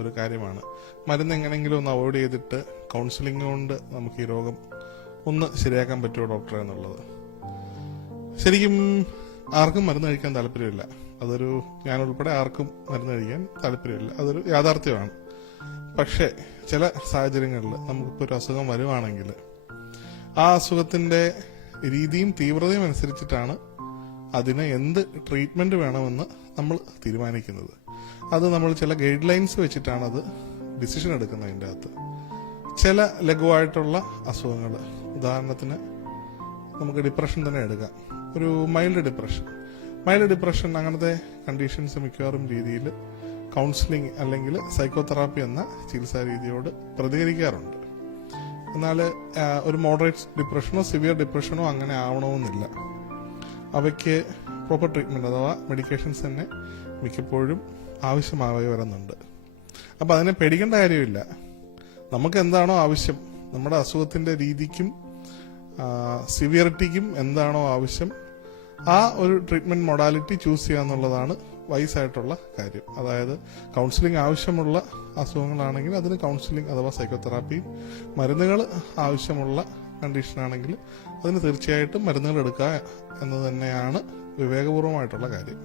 ഒരു കാര്യമാണ്. മരുന്ന് എങ്ങനെയെങ്കിലും ഒന്ന് അവോയ്ഡ് ചെയ്തിട്ട് കൗൺസിലിംഗ് കൊണ്ട് നമുക്ക് ഈ രോഗം ഒന്ന് ശരിയാക്കാൻ പറ്റുമോ ഡോക്ടറെ എന്നുള്ളത്. ശരിക്കും ആർക്കും മരുന്ന് കഴിക്കാൻ താല്പര്യമില്ല. ഞാൻ ഉൾപ്പെടെ ആർക്കും മരുന്ന് കഴിക്കാൻ താല്പര്യമില്ല. അതൊരു യാഥാർത്ഥ്യമാണ്. പക്ഷേ ചില സാഹചര്യങ്ങളിൽ നമുക്കിപ്പോൾ ഒരു അസുഖം വരുവാണെങ്കിൽ ആ അസുഖത്തിന്റെ രീതിയും തീവ്രതയും അനുസരിച്ചിട്ടാണ് അതിന് എന്ത് ട്രീറ്റ്മെന്റ് വേണമെന്ന് നമ്മൾ തീരുമാനിക്കുന്നത്. അത് നമ്മൾ ചില ഗൈഡ് ലൈൻസ് വെച്ചിട്ടാണ് അത് ഡിസിഷൻ എടുക്കുന്നതിൻ്റെ അകത്ത്. ചില ലഘുവായിട്ടുള്ള അസുഖങ്ങൾ, ഉദാഹരണത്തിന് നമുക്ക് ഡിപ്രഷൻ തന്നെ എടുക്കാം. ഒരു മൈൽഡ് ഡിപ്രഷൻ അങ്ങനത്തെ കണ്ടീഷൻസ് മിക്കവാറും രീതിയിൽ കൗൺസിലിംഗ് അല്ലെങ്കിൽ സൈക്കോതെറാപ്പി എന്ന ചികിത്സാ രീതിയോട് പ്രതികരിക്കാറുണ്ട്. എന്നാൽ ഒരു മോഡറേറ്റ് ഡിപ്രഷനോ സിവിയർ ഡിപ്രഷനോ അങ്ങനെ ആവണമെന്നില്ല. അവയ്ക്ക് പ്രോപ്പർ ട്രീറ്റ്മെന്റ് അഥവാ മെഡിക്കേഷൻസ് തന്നെ മിക്കപ്പോഴും ആവശ്യമായി വരുന്നുണ്ട്. അപ്പം അതിനെ പേടിക്കേണ്ട കാര്യമില്ല. നമുക്ക് എന്താണോ ആവശ്യം, നമ്മുടെ അസുഖത്തിന്റെ രീതിക്കും സിവിയറിറ്റിക്കും എന്താണോ ആവശ്യം, ആ ഒരു ട്രീറ്റ്മെന്റ് മൊഡാലിറ്റി ചൂസ് ചെയ്യുക എന്നുള്ളതാണ് വൈസായിട്ടുള്ള കാര്യം. അതായത് കൗൺസിലിംഗ് ആവശ്യമുള്ള അസുഖങ്ങളാണെങ്കിൽ അതിന് കൗൺസിലിംഗ് അഥവാ സൈക്കോതെറാപ്പി, മരുന്നുകൾ ആവശ്യമുള്ള കണ്ടീഷനാണെങ്കിൽ അതിന് തീർച്ചയായിട്ടും മരുന്നുകൾ എടുക്കുക എന്ന് തന്നെയാണ് വിവേകപൂർവമായിട്ടുള്ള കാര്യം.